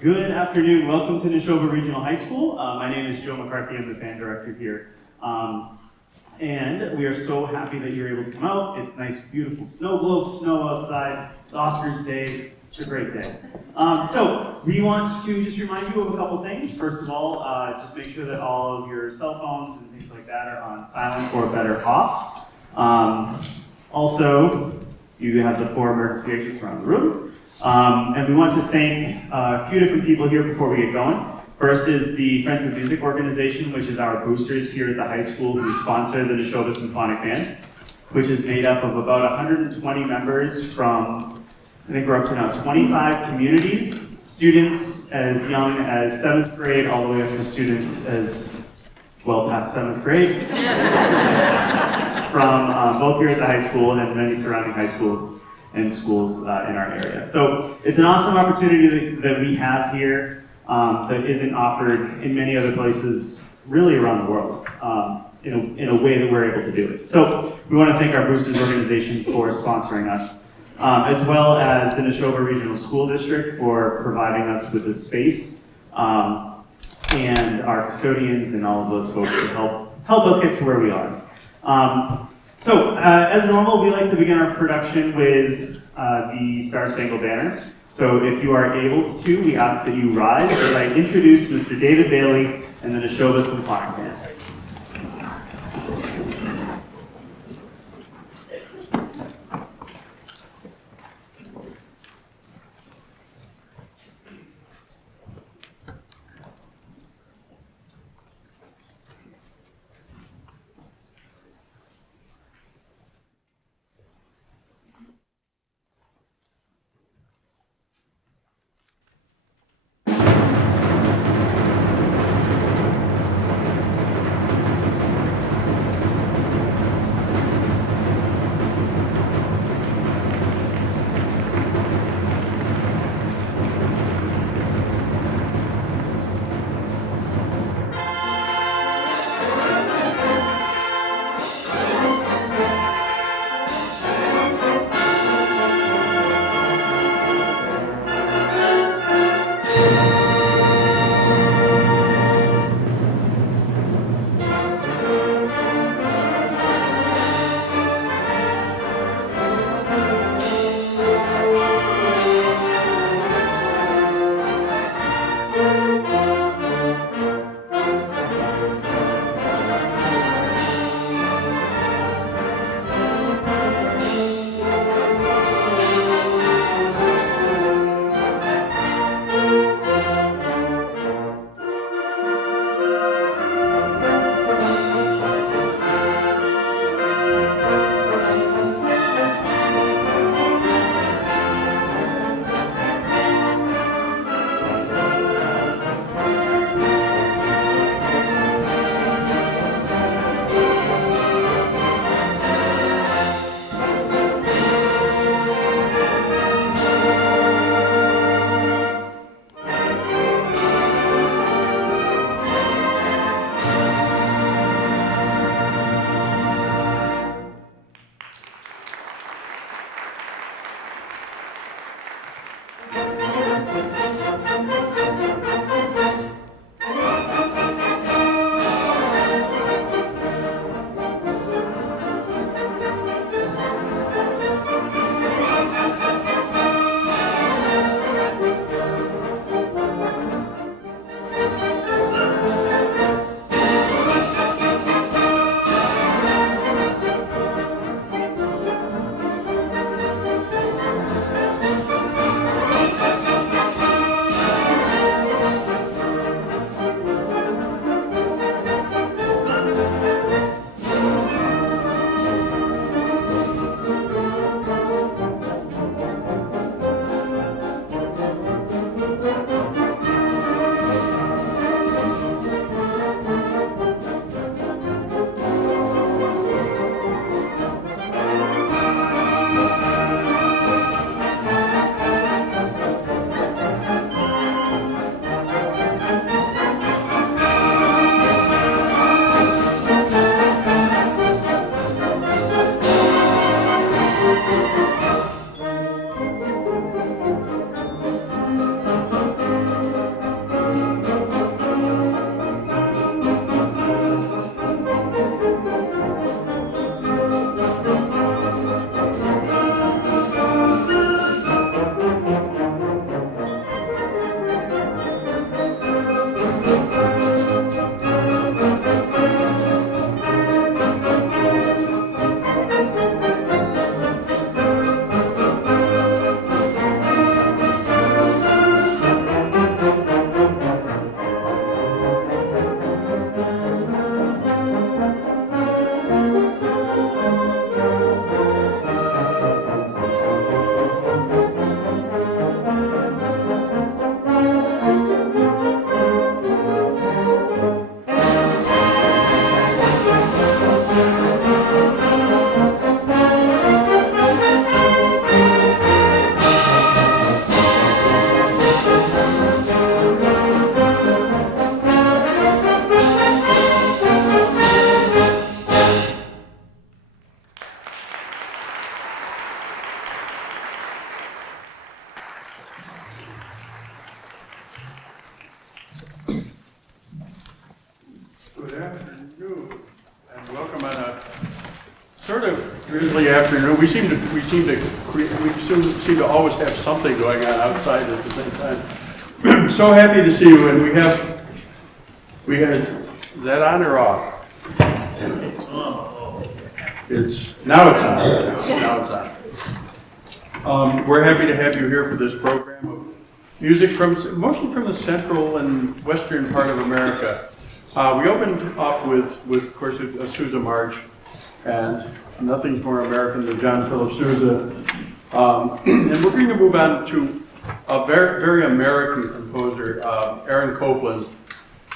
Good afternoon. Welcome to Nashoba Regional High School. My name is Joe McCarthy. I'm the band director here. And we are so happy that you're able to come out. It's nice, beautiful snow globe, snow outside. It's Oscars Day. It's a great day. So we want to just remind you of a couple things. First of all, just make sure that all of your cell phones and things like that are on silent or better off. Also, you have the 4 emergency exits around the room. And we want to thank a few different people here before we get going. First is the Friends of Music organization, which is our boosters here at the high school who sponsor the Nashoba Symphonic Band, which is made up of about 120 members from, I think we're up to now 25 communities, students as young as 7th grade, all the way up to students as well past 7th grade, from both here at the high school and many surrounding high schools and schools in our area. So it's an awesome opportunity that we have here that isn't offered in many other places really around the world in a way that we're able to do it. So we want to thank our Boosters organization for sponsoring us, as well as the Nashoba Regional School District for providing us with the space, and our custodians and all of those folks that help us get to where we are. So, as normal, we like to begin our production with the Star Spangled Banner. So, if you are able to, we ask that you rise as I introduce Mr. David Bailey and the Nashoba Symphonic Band. Good afternoon, and welcome on a sort of drizzly afternoon. We seem to always have something going on outside at the same time. So happy to see you, and we have is that on or off? Now it's on. We're happy to have you here for this program of music mostly from the central and western part of America. We opened up with of course, a Sousa march, and nothing's more American than John Philip Sousa. And we're going to move on to a very, very American composer, Aaron Copland,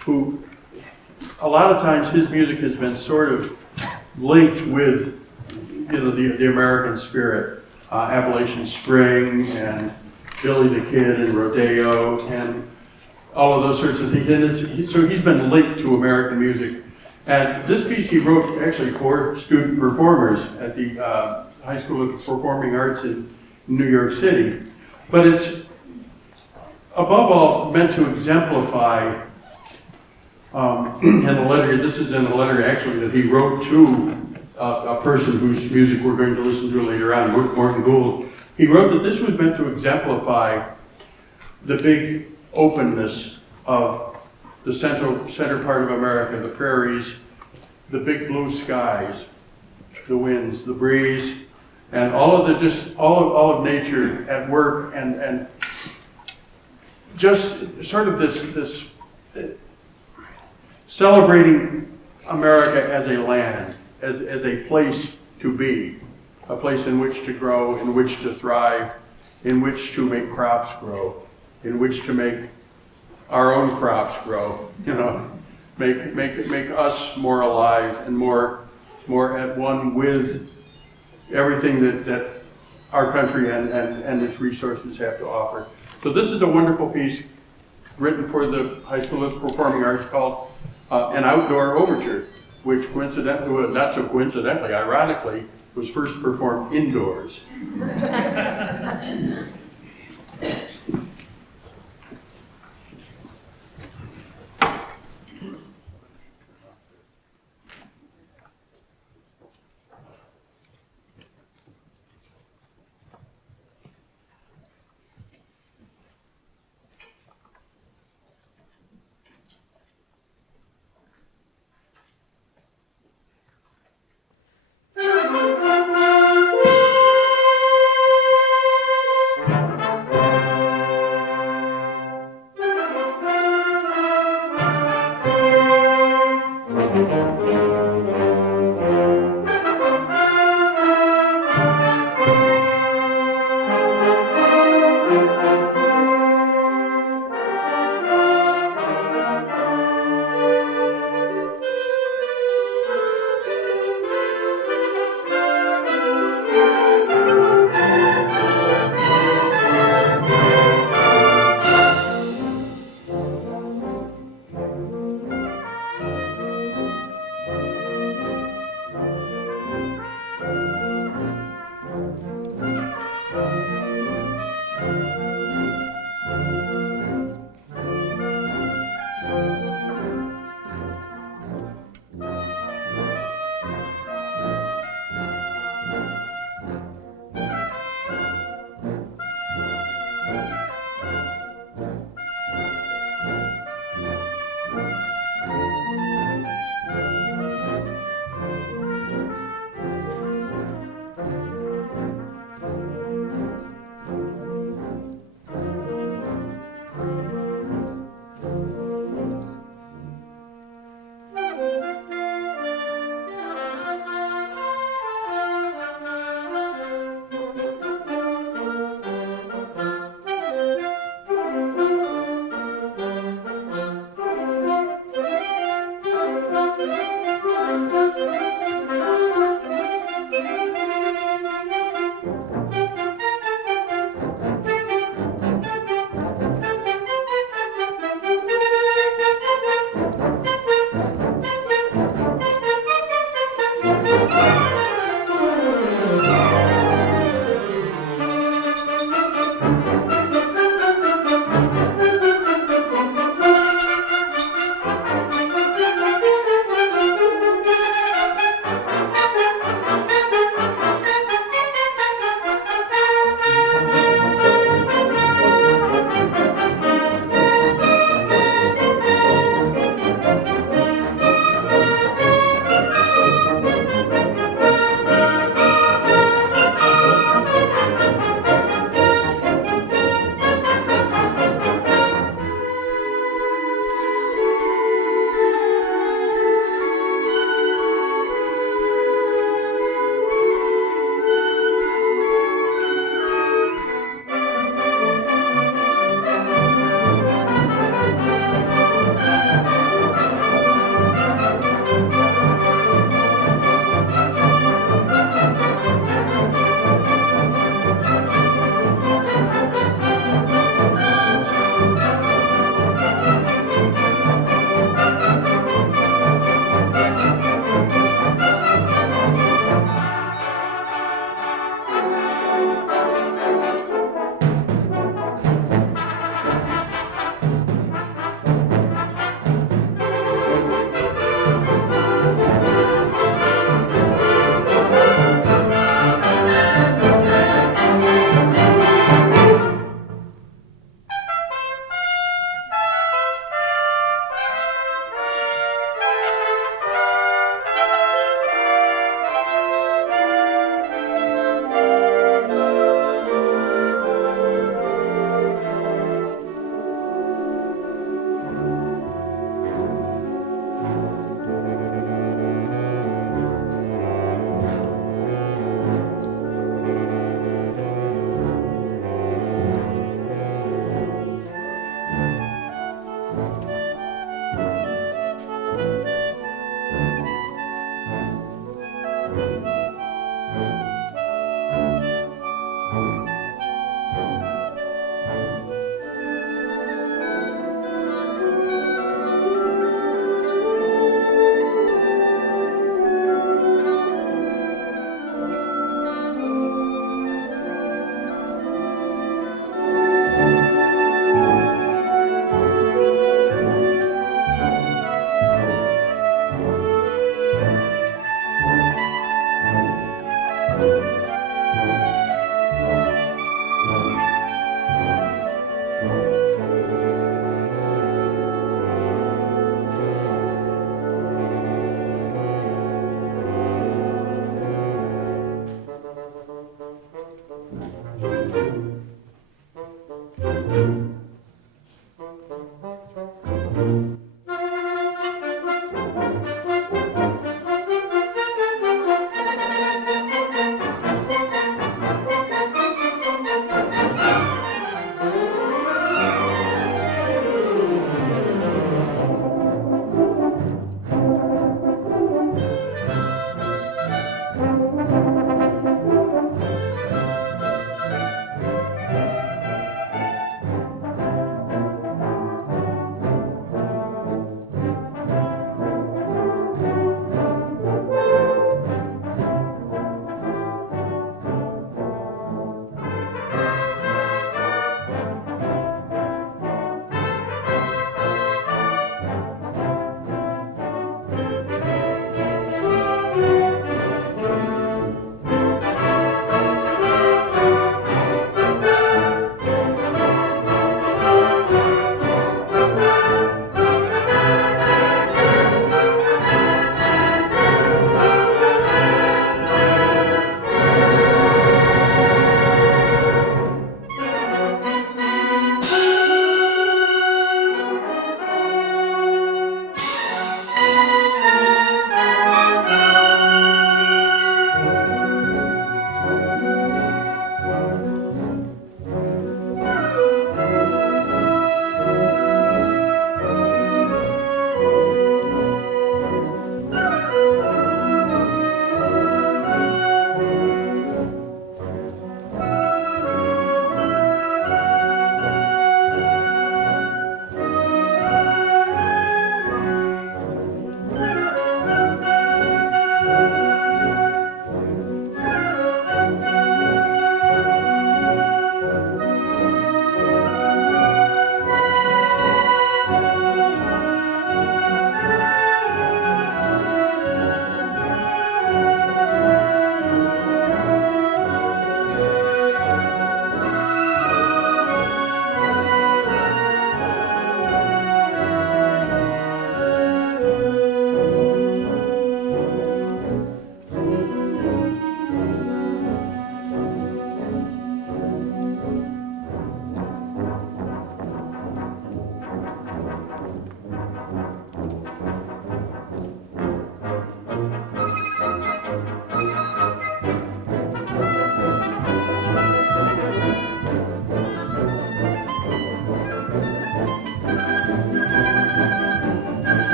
who a lot of times his music has been sort of linked with, the American spirit, Appalachian Spring and Billy the Kid and Rodeo and all of those sorts of things. And so he's been linked to American music. And this piece he wrote actually for student performers at the High School of Performing Arts in New York City. But it's above all meant to exemplify, in a letter, this is in a letter actually that he wrote to a person whose music we're going to listen to later on, Morton Gould. He wrote that this was meant to exemplify the big openness of the center part of America, the prairies, the big blue skies, the winds, the breeze, and all of nature at work, and just sort of this celebrating America as a land, as a place to be, a place in which to grow, in which to thrive, in which to make crops grow, in which to make our own crops grow, make us more alive and more at one with everything that our country and its resources have to offer. So this is a wonderful piece written for the High School of Performing Arts called An Outdoor Overture, which coincidentally, not so coincidentally, ironically, was first performed indoors.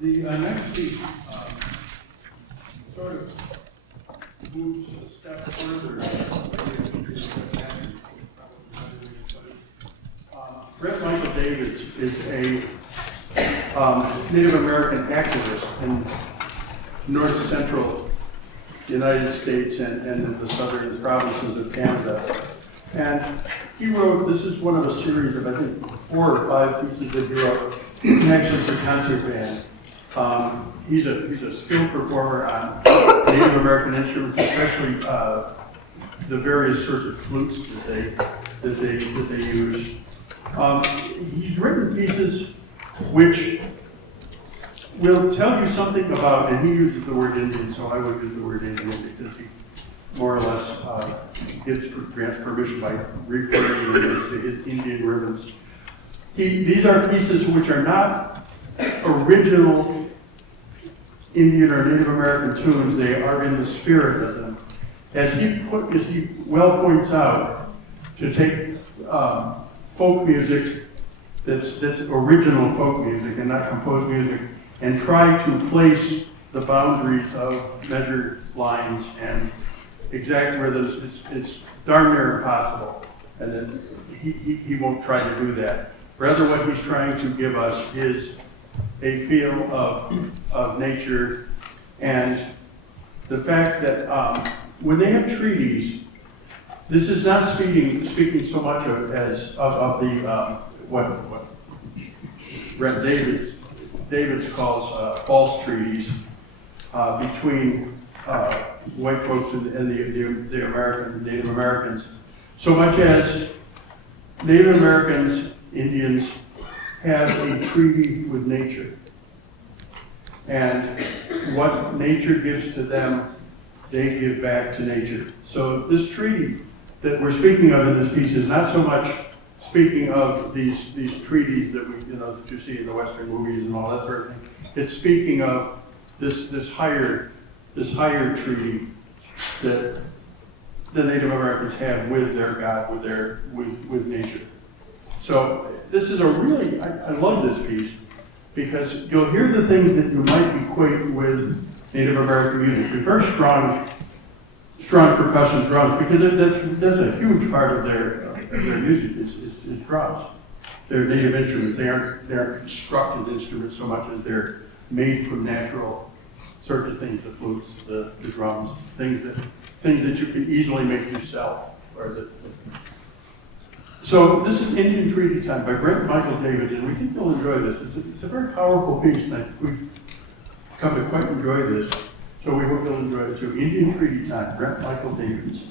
The next piece sort of moves a step further. Brent Michael Davids is a Native American activist in north central United States and the southern provinces of Canada. And he wrote, this is one of a series of, I think, 4 or 5 pieces that he wrote, actually for concert band. He's a skilled performer on Native American instruments, especially the various sorts of flutes that they use. He's written pieces which will tell you something about, and he uses the word Indian, so I would use the word Indian because he more or less grants permission by referring to his Indian rhythms. These are pieces which are not original Indian or Native American tunes. They are in the spirit of them. As he well points out, to take folk music that's original folk music and not composed music, and try to place the boundaries of measured lines and exact rhythms, it's darn near impossible. And then he won't try to do that. Rather, what he's trying to give us is a feel of nature, and the fact that when they have treaties, this is not speaking so much of the what Brent Davids calls false treaties between white folks and the Native Americans, so much as Native Americans, Indians, have a treaty with nature. And what nature gives to them, they give back to nature. So this treaty that we're speaking of in this piece is not so much speaking of these treaties that that you see in the Western movies and all that sort of thing. It's speaking of this higher treaty that the Native Americans have with their God, with nature. So this is a really, I love this piece because you'll hear the things that you might equate with Native American music. They're very strong percussion drums, because that's a huge part of their music is drums. They're native instruments. They aren't constructed instruments so much as they're made from natural sorts of things, the flutes, the drums, things that you can easily make yourself. So this is Indian Treaty Time by Brent Michael Davids, and we think you'll enjoy this. It's a very powerful piece, and we've come to quite enjoy this. So we hope you'll enjoy it too. Indian Treaty Time, Brent Michael Davids.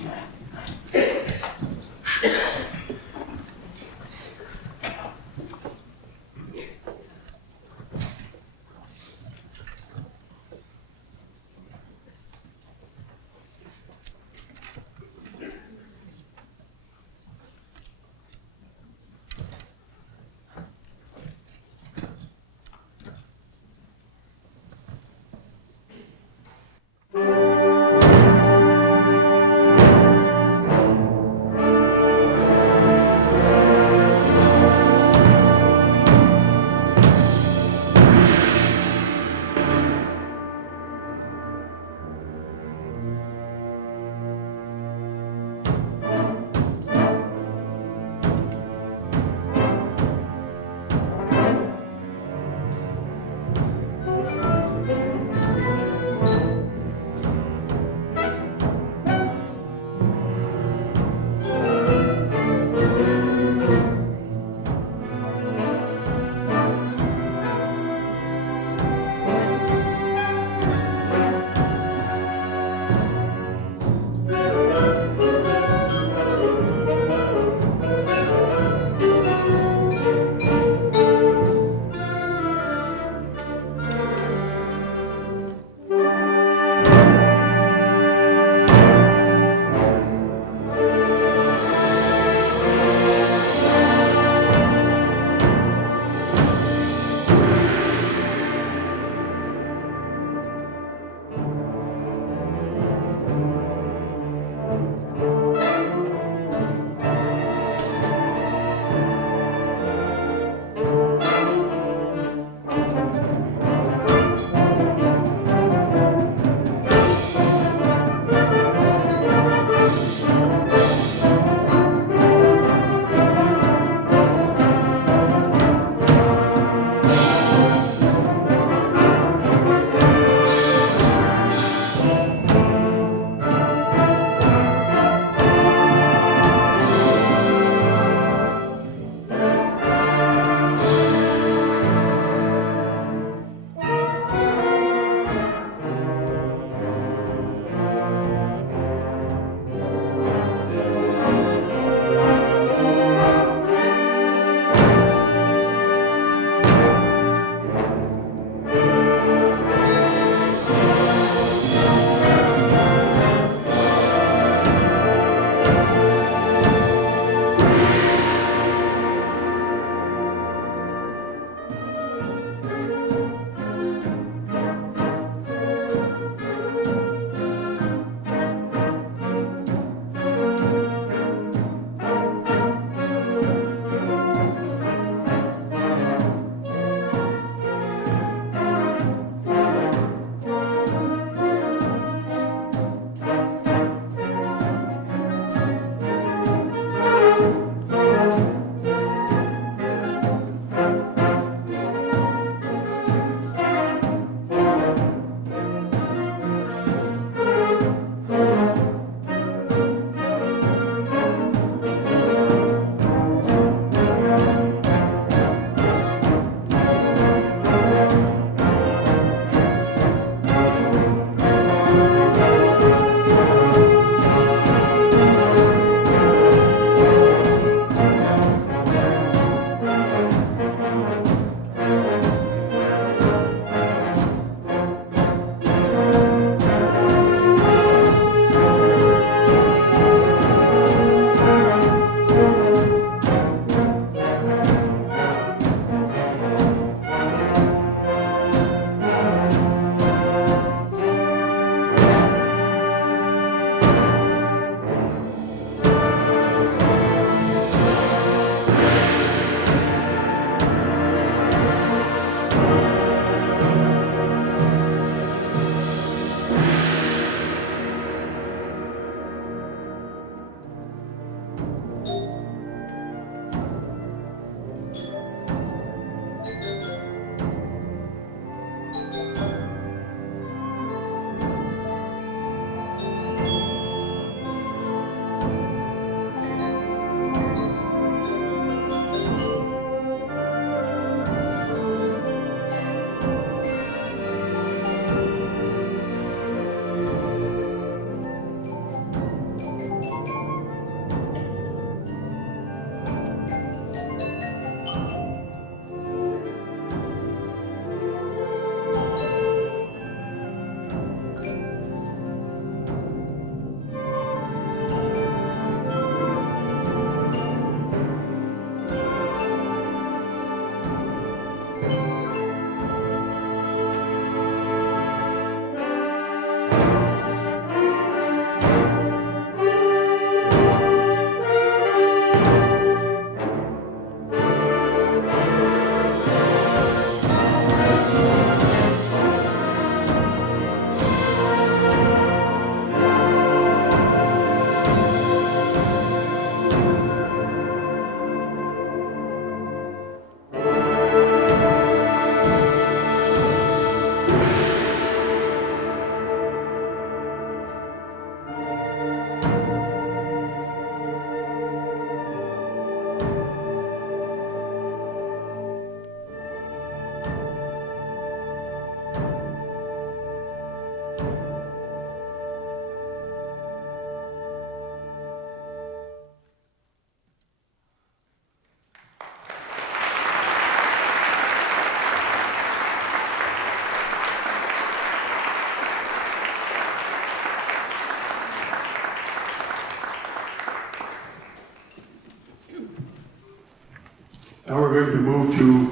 Now we're going to move to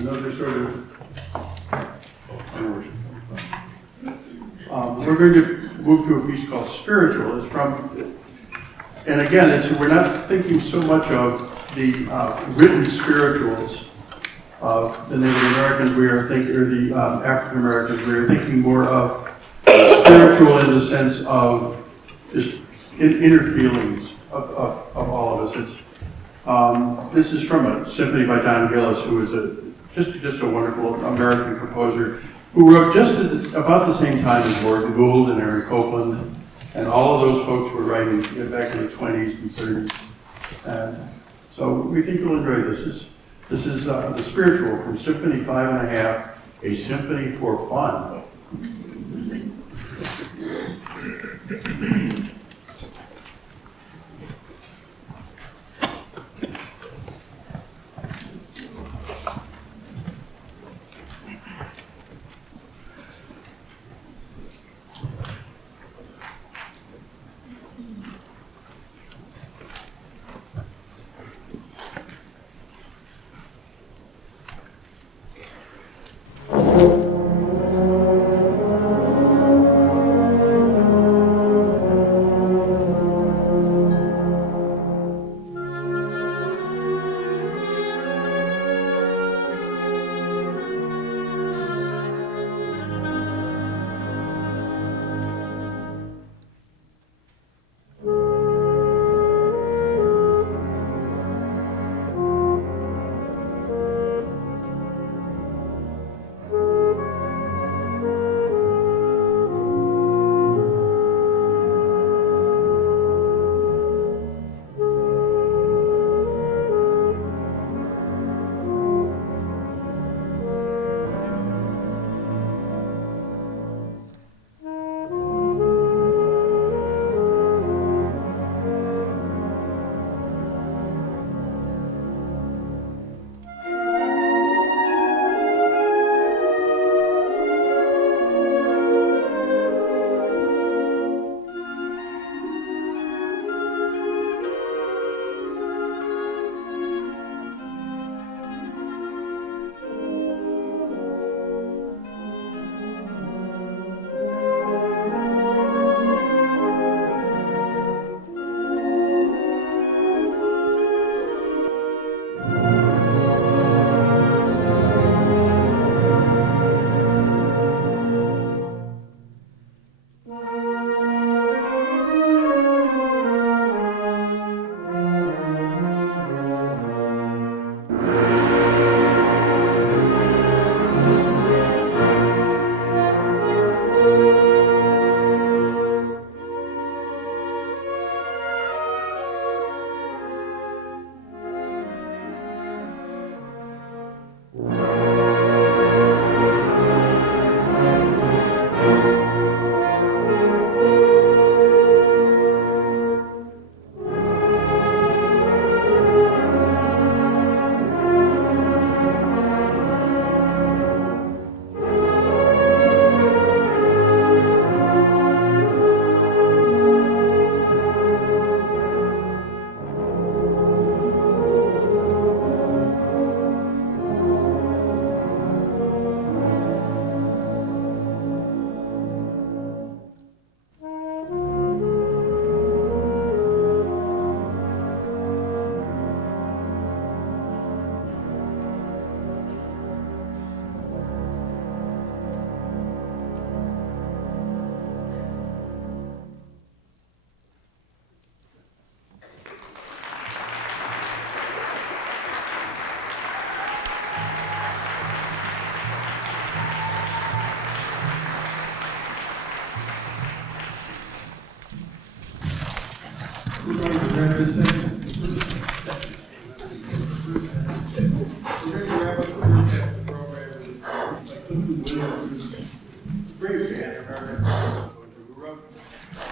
another sort of, we're going to move to a piece called Spiritual. It's from, and again, we're not thinking so much of the written spirituals of the Native Americans, we are thinking, or the African Americans, we are thinking more of spiritual in the sense of just inner feelings of all of us. This is from a symphony by Gillis, who is just a wonderful American composer who wrote just about the same time as Morton, Gould, and Erik, Copland, and all of those folks were writing back in the 20s and 30s. And so we think you'll enjoy this. This is the Spiritual from Symphony 5½, a symphony for fun.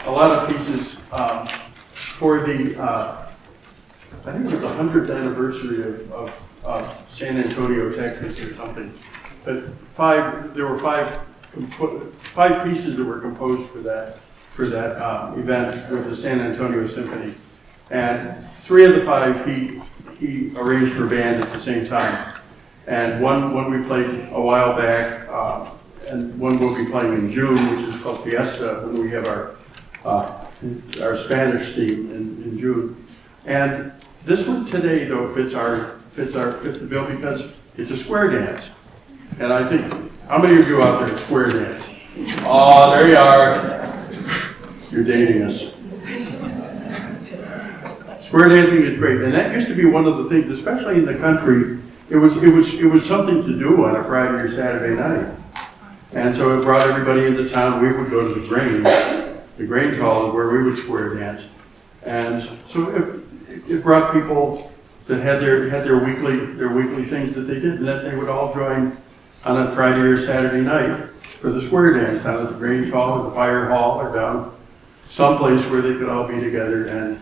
A lot of pieces for the, I think it was the 100th anniversary of San Antonio, Texas or something. But there were five pieces that were composed for that event with the San Antonio Symphony. And 3 of the 5 he he arranged for band at the same time. And one we played a while back, and one we'll be playing in June, which is called Fiesta, when we have our Spanish theme in June. And this one today, though, fits the bill because it's a square dance. And I think, how many of you out there square dance? Oh, there you are. You're dating us. Square dancing is great, and that used to be one of the things, especially in the country. It was something to do on a Friday or Saturday night, and so it brought everybody into town. We would go to the Grange. The Grange Hall is where we would square dance, and so it brought people that had their weekly things that they did, and that they would all join on a Friday or Saturday night for the square dance down at the Grange Hall or the Fire Hall or down someplace where they could all be together. And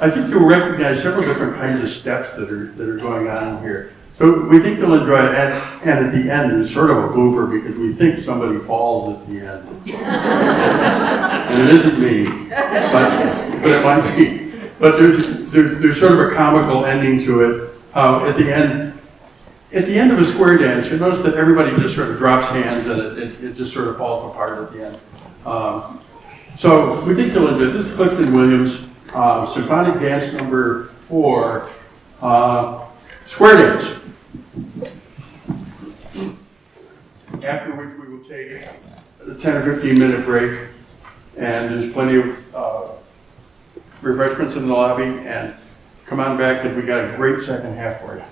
I think you'll recognize several different kinds of steps that are going on here. So we think you'll enjoy it. And at the end, there's sort of a blooper because we think somebody falls at the end. And it isn't me, but it might be. But there's sort of a comical ending to it. At the end of a square dance, you'll notice that everybody just sort of drops hands and it just sort of falls apart at the end. So we think you'll enjoy it. This is Clifton Williams. Symphonic dance number 4, square dance. After which we will take a 10 or 15 minute break, and there's plenty of refreshments in the lobby, and come on back because we got a great second half for you.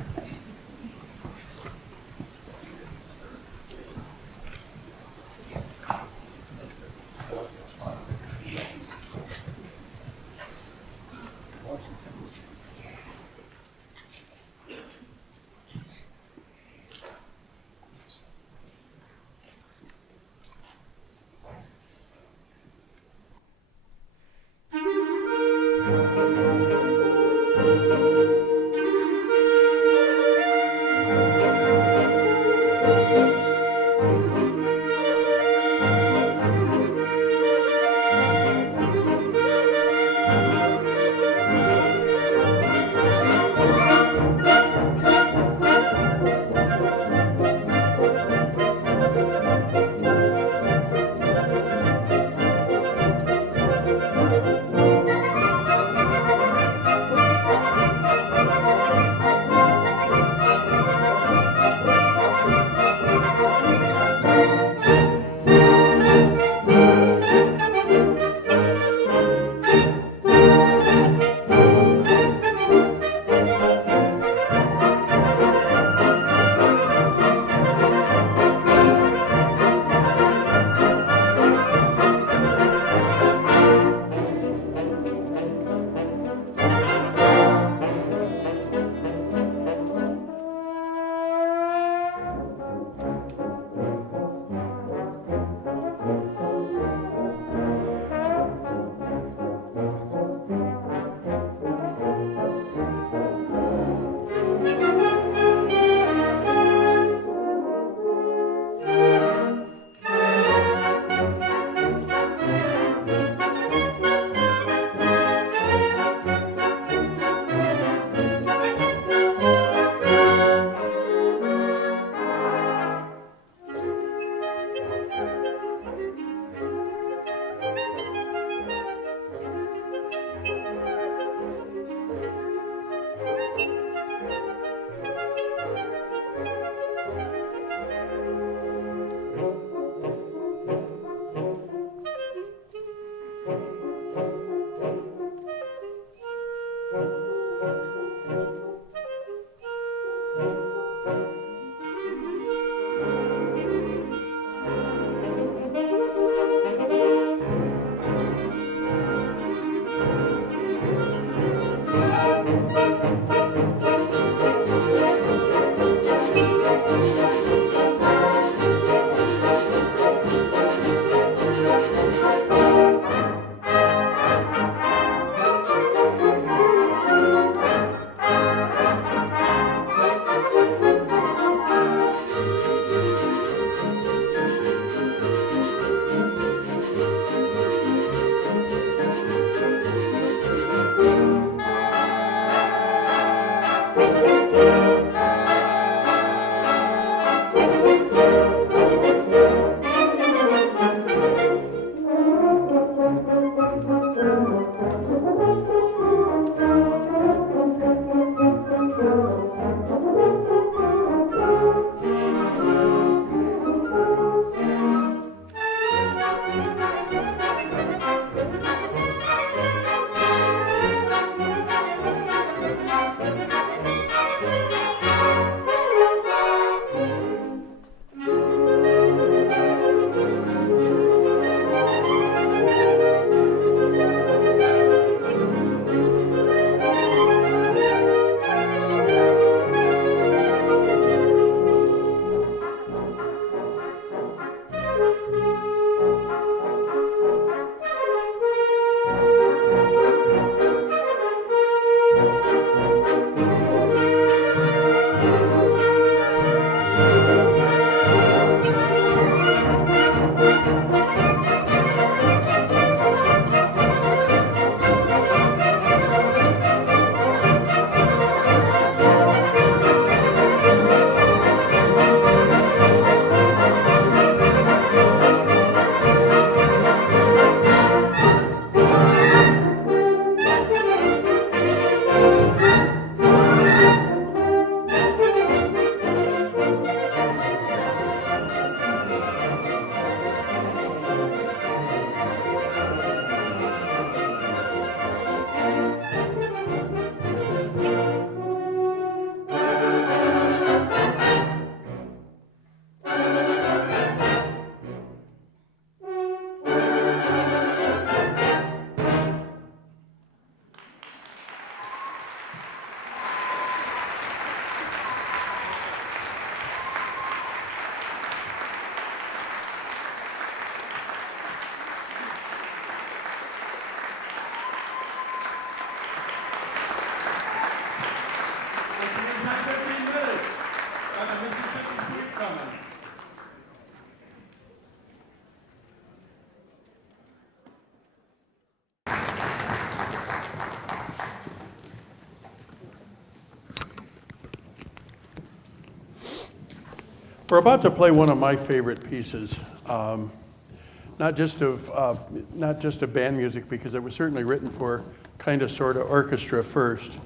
We're about to play one of my favorite pieces, not just of band music, because it was certainly written for kind of sort of orchestra first.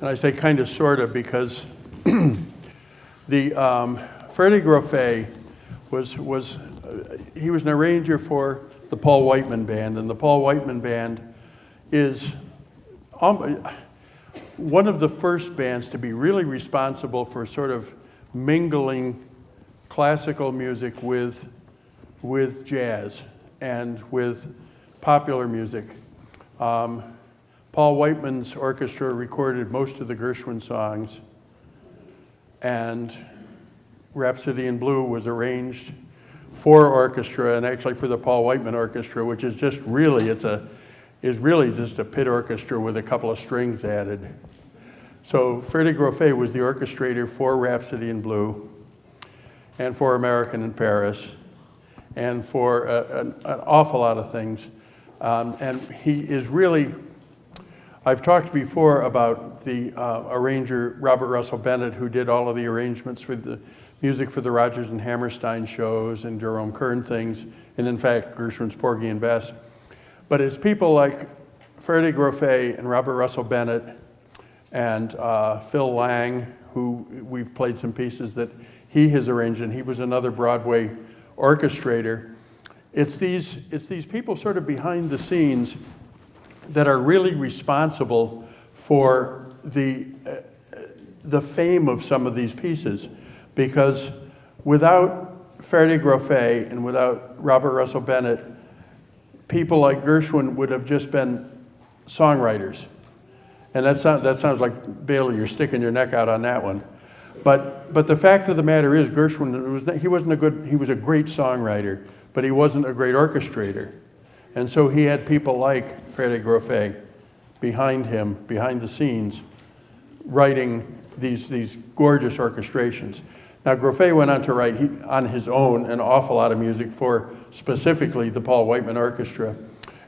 And I say kind of sort of because the Ferde Grofé he was an arranger for the Paul Whiteman Band, and the Paul Whiteman Band is one of the first bands to be really responsible for sort of mingling classical music with jazz and with popular music. Paul Whiteman's orchestra recorded most of the Gershwin songs, and Rhapsody in Blue was arranged for orchestra, and actually for the Paul Whiteman Orchestra, which is just really, is really just a pit orchestra with a couple of strings added. So Ferde Grofé was the orchestrator for Rhapsody in Blue, and for American in Paris, and for an awful lot of things. And he is really, I've talked before about the arranger Robert Russell Bennett, who did all of the arrangements for the music for the Rodgers and Hammerstein shows and Jerome Kern things, and in fact, Gershwin's Porgy and Bess. But it's people like Ferde Grofé and Robert Russell Bennett and Phil Lang, who we've played some pieces that he has arranged, and he was another Broadway orchestrator. It's these people sort of behind the scenes that are really responsible for the fame of some of these pieces, because without Ferde Grofé and without Robert Russell Bennett, people like Gershwin would have just been songwriters. And that sounds like, Bailey, you're sticking your neck out on that one. But the fact of the matter is, Gershwin, he was a great songwriter, but he wasn't a great orchestrator. And so he had people like Ferde Grofé behind him, behind the scenes, writing these gorgeous orchestrations. Now, Grofé went on to write on his own an awful lot of music for specifically the Paul Whiteman Orchestra.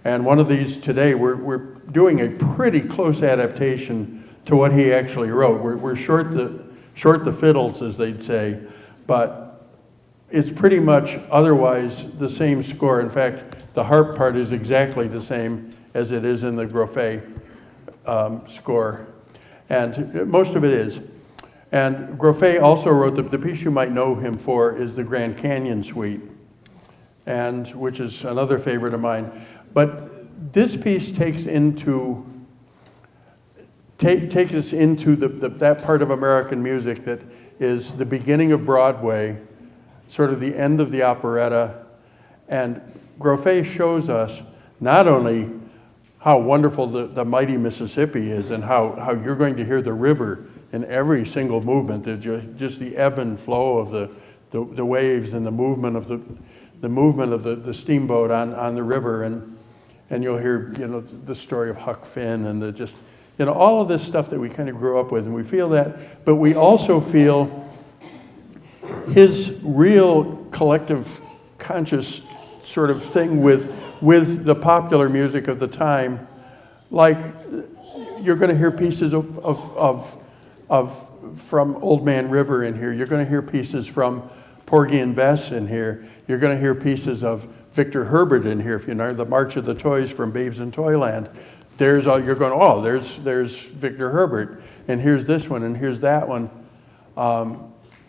And one of these today, we're doing a pretty close adaptation to what he actually wrote. We're short the fiddles, as they'd say, but it's pretty much otherwise the same score. In fact, the harp part is exactly the same as it is in the Grofé score. And most of it is. And Grofé also wrote, the piece you might know him for is the Grand Canyon Suite, and which is another favorite of mine. But this piece takes us into that part of American music that is the beginning of Broadway, sort of the end of the operetta. And Grofé shows us not only how wonderful the mighty Mississippi is, and how you're going to hear the river in every single movement, just the ebb and flow of the waves and the movement of the steamboat on the river, and you'll hear the story of Huck Finn and all of this stuff that we kind of grew up with, and we feel that, but we also feel his real collective conscious sort of thing with the popular music of the time. Like, you're going to hear pieces from Old Man River in here. You're going to hear pieces from Porgy and Bess in here. You're going to hear pieces of Victor Herbert in here. If you know the March of the Toys from Babes in Toyland, you're going, there's Victor Herbert, and here's this one, and here's that one.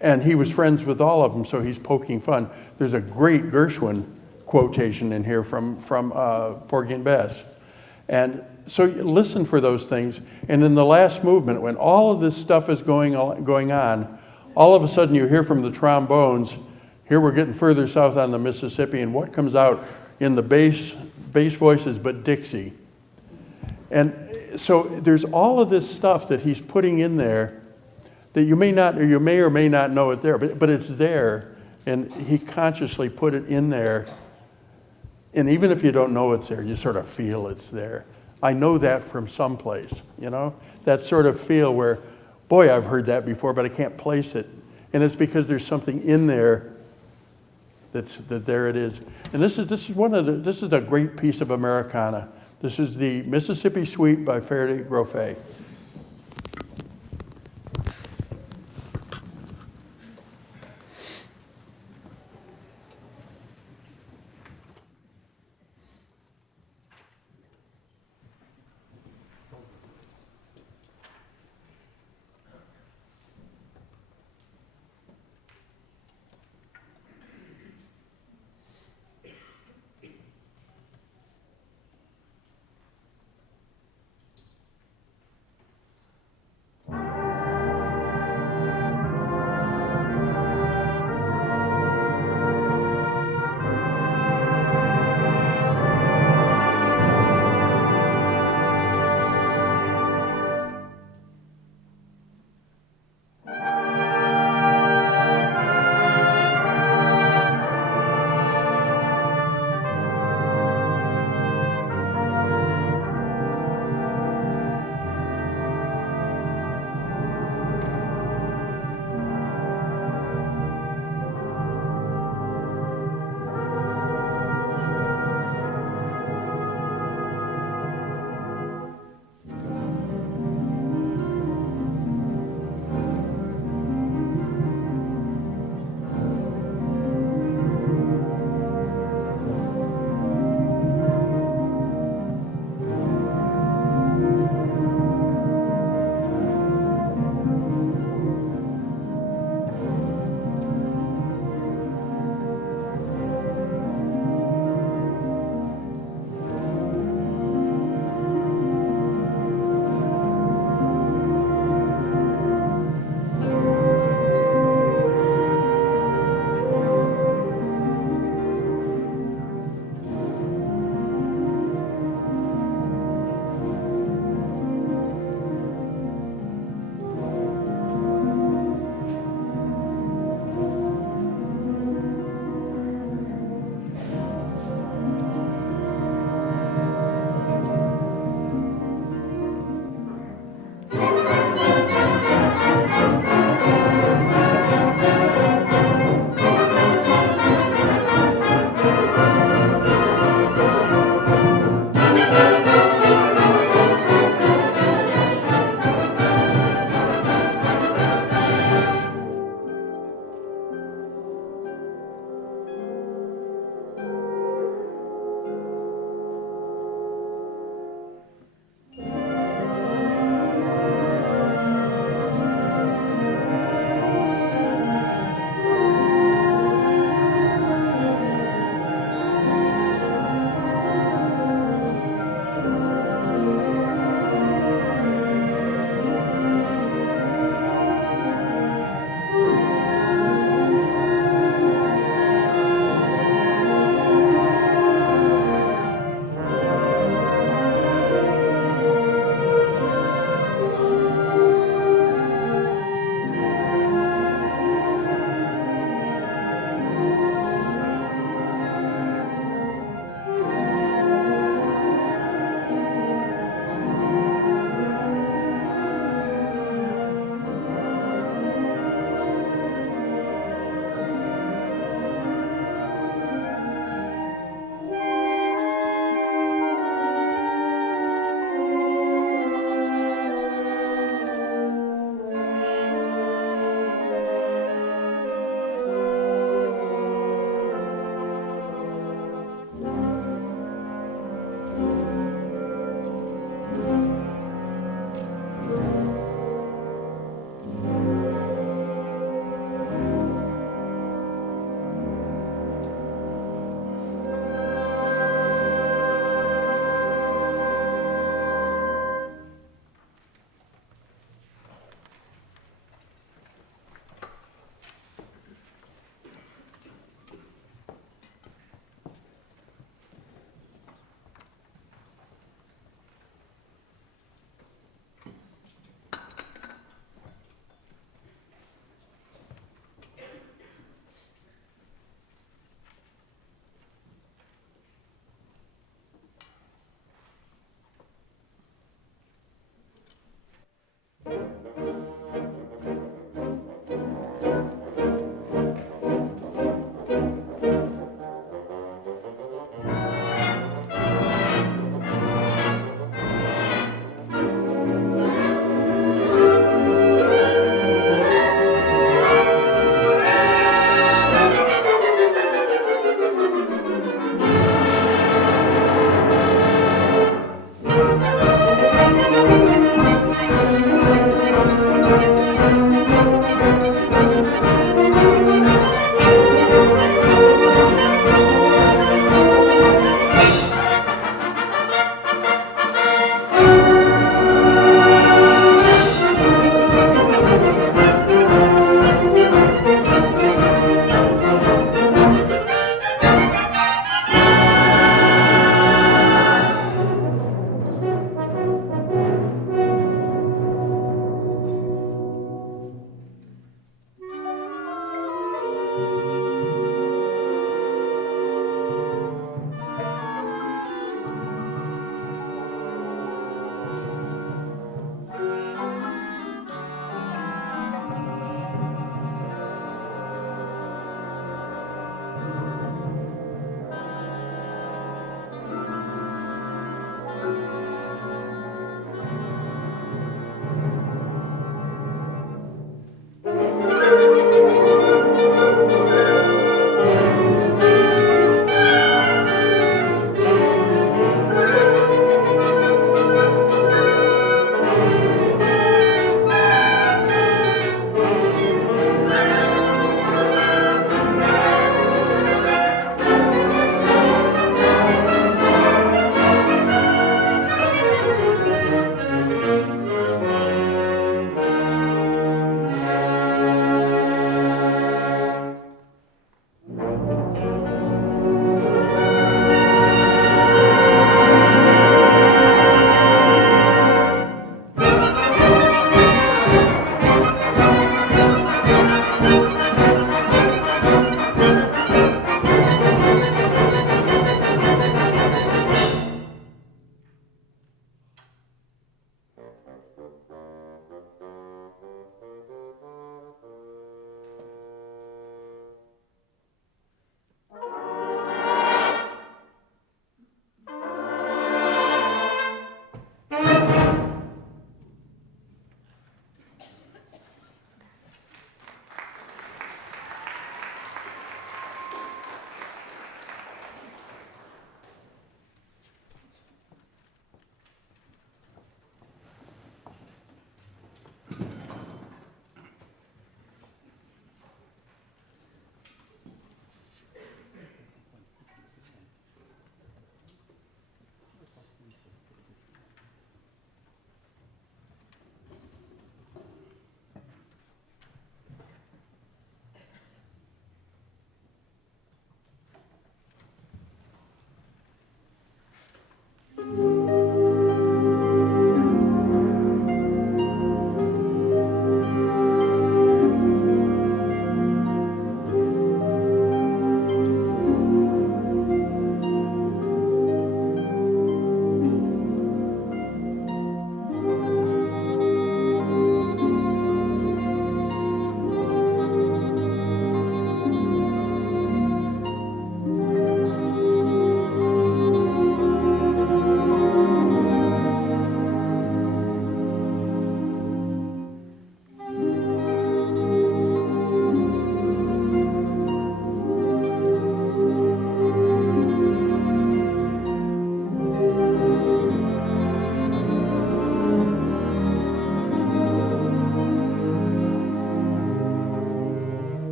And he was friends with all of them, so he's poking fun. There's a great Gershwin quotation in here from Porgy and Bess. And so listen for those things. And in the last movement, when all of this stuff is going on, all of a sudden you hear from the trombones, here we're getting further south on the Mississippi, and what comes out in the bass voices but Dixie. And so there's all of this stuff that he's putting in there that you may or may not know it there, but it's there, and he consciously put it in there. And even if you don't know it's there, you sort of feel it's there. I know that from someplace, that sort of feel where, boy, I've heard that before, but I can't place it. And it's because there's something in there that there it is. And this is a great piece of Americana. This is the Mississippi Suite by Ferde Grofé.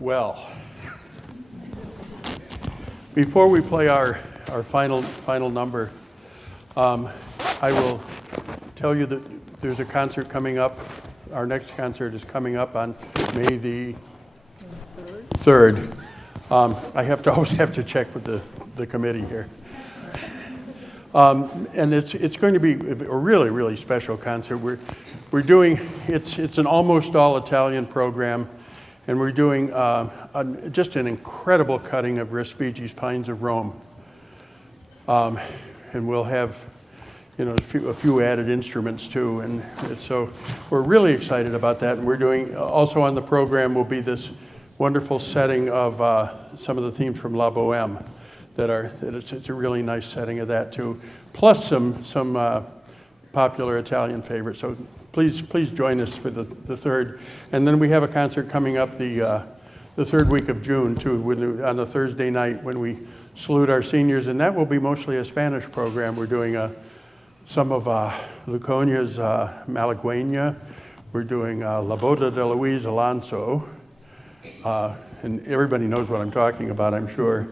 Well, before we play our final number, I will tell you that there's a concert coming up. Our next concert is coming up on May the 3rd. I always have to check with the committee here. And it's going to be a really, really special concert. We're doing, it's an almost all Italian program. And we're doing just an incredible cutting of Respigi's Pines of Rome. And we'll have, a few added instruments too. And so we're really excited about that. And we're doing, also on the program will be this wonderful setting of some of the themes from La Boheme. It's a really nice setting of that too. Plus some popular Italian favorites. So please join us for the 3rd. And then we have a concert coming up the 3rd week of June, too, on a Thursday night when we salute our seniors. And that will be mostly a Spanish program. We're doing some of Luconia's Malagueña. We're doing La Boda de Luis Alonso. And everybody knows what I'm talking about, I'm sure,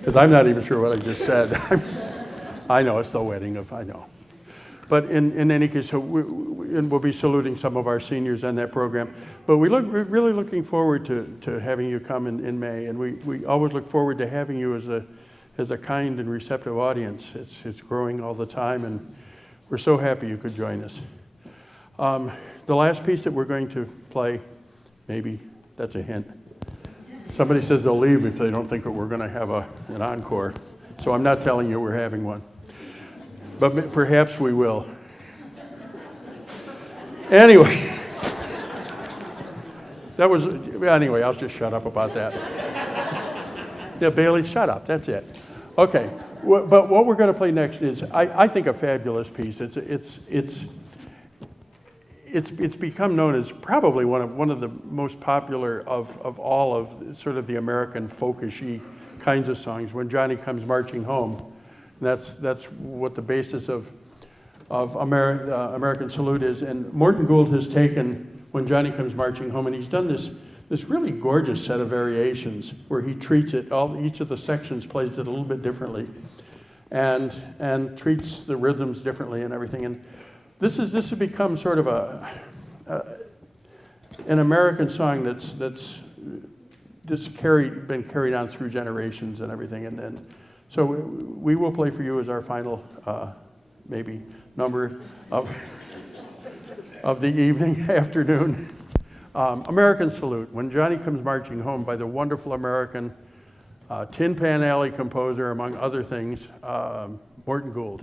because I'm not even sure what I just said. I know, it's the wedding of, I know. But in any case, so we'll be saluting some of our seniors on that program. But we're really looking forward to having you come in May, and we always look forward to having you as a kind and receptive audience. It's growing all the time, and we're so happy you could join us. The last piece that we're going to play, maybe that's a hint. Somebody says they'll leave if they don't think that we're going to have an encore. So I'm not telling you we're having one. But perhaps we will. Anyway, anyway, I'll just shut up about that. Yeah, Bailey, shut up, that's it. Okay, but what we're going to play next is, I think, a fabulous piece. It's become known as probably one of the most popular of all of sort of the American folkish-y kinds of songs, When Johnny Comes Marching Home. And that's what the basis of American Salute is. And Morton Gould has taken When Johnny Comes Marching Home, and he's done this really gorgeous set of variations where he treats it, each of the sections plays it a little bit differently, and treats the rhythms differently and everything. And this has become sort of an American song that's been carried on through generations and everything. And so we will play for you as our final, maybe, number of the evening, afternoon. American Salute, When Johnny Comes Marching Home, by the wonderful American Tin Pan Alley composer, among other things, Morton Gould.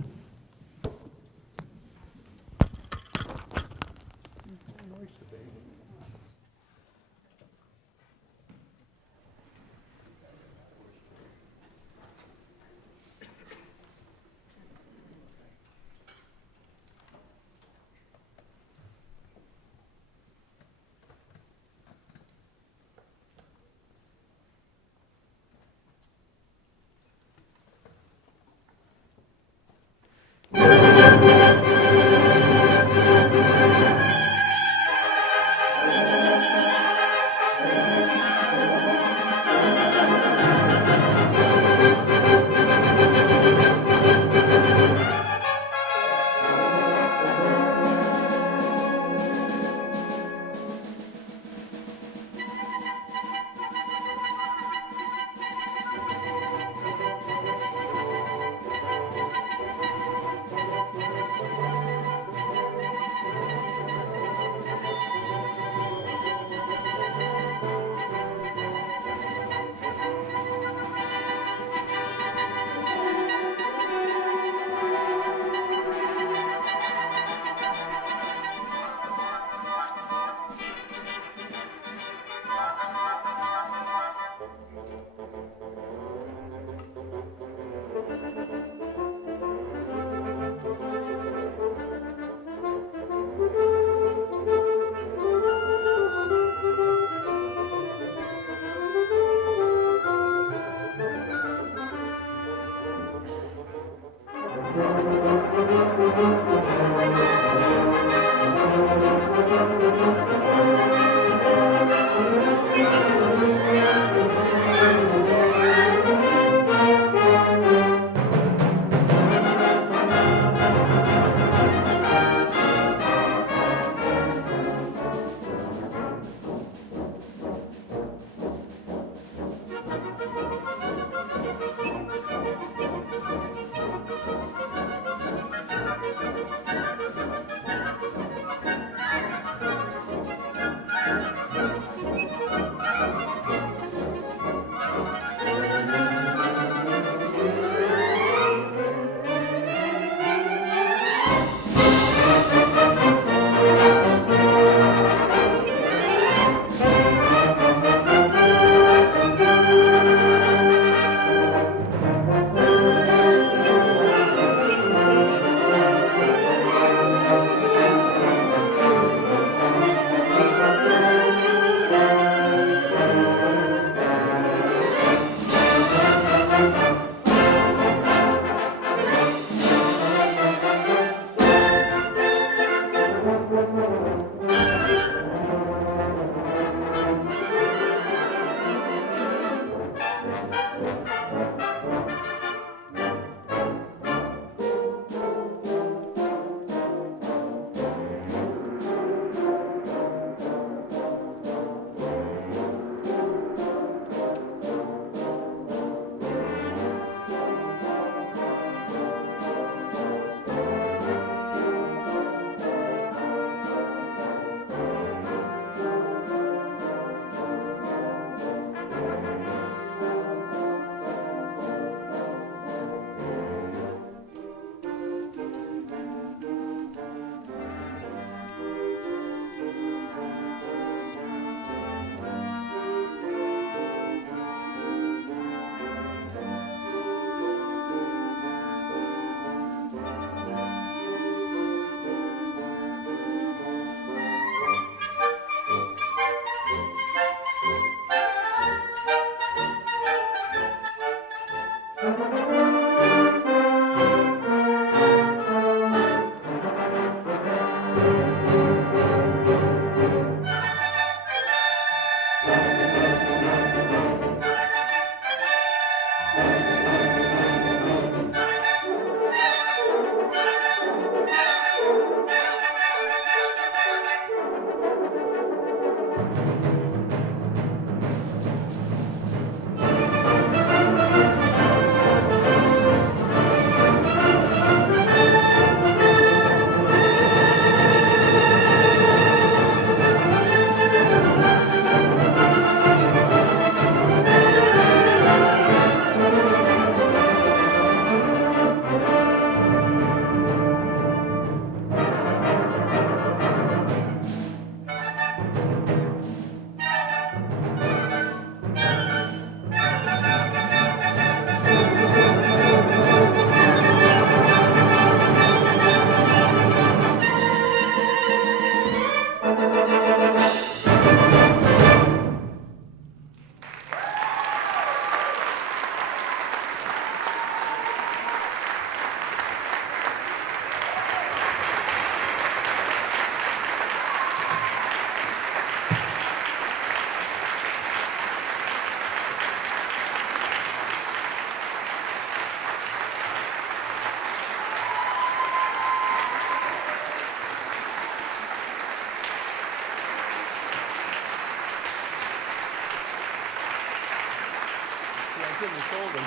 shouldn't have told him.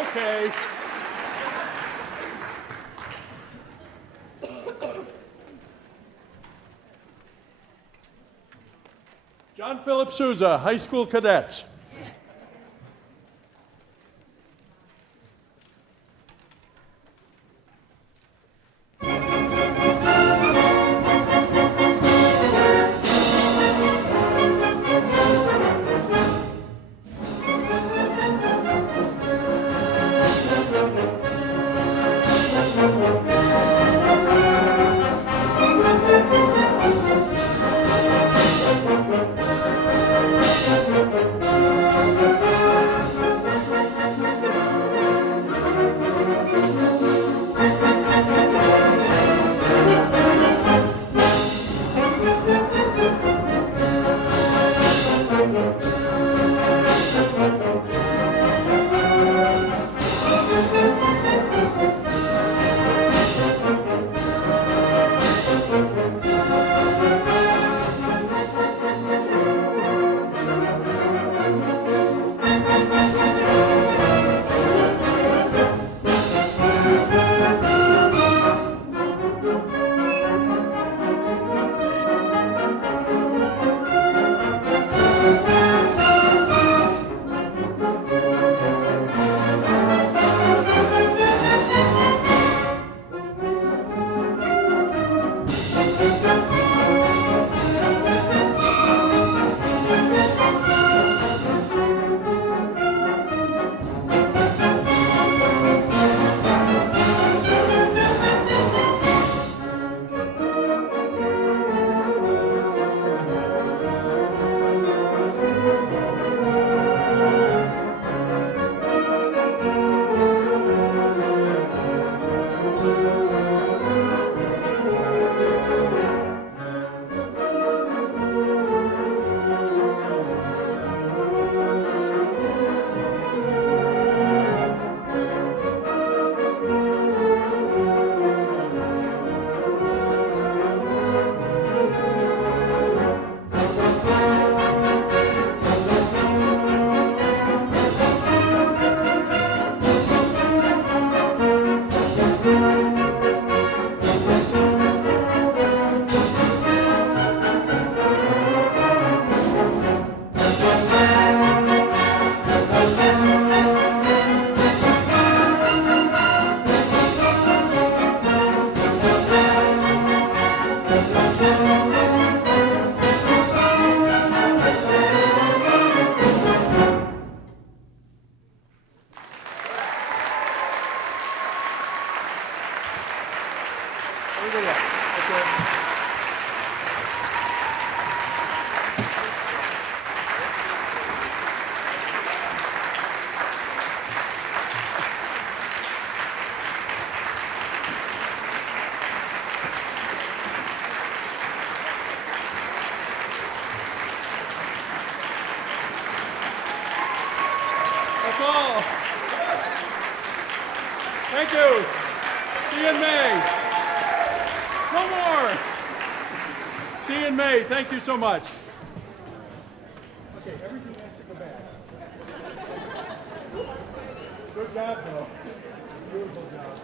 Okay. John Philip Sousa, high school cadets. Thank you. See you in May. No more. See you in May. Thank you so much. Okay, everything has to go back. Good job, though. Beautiful job.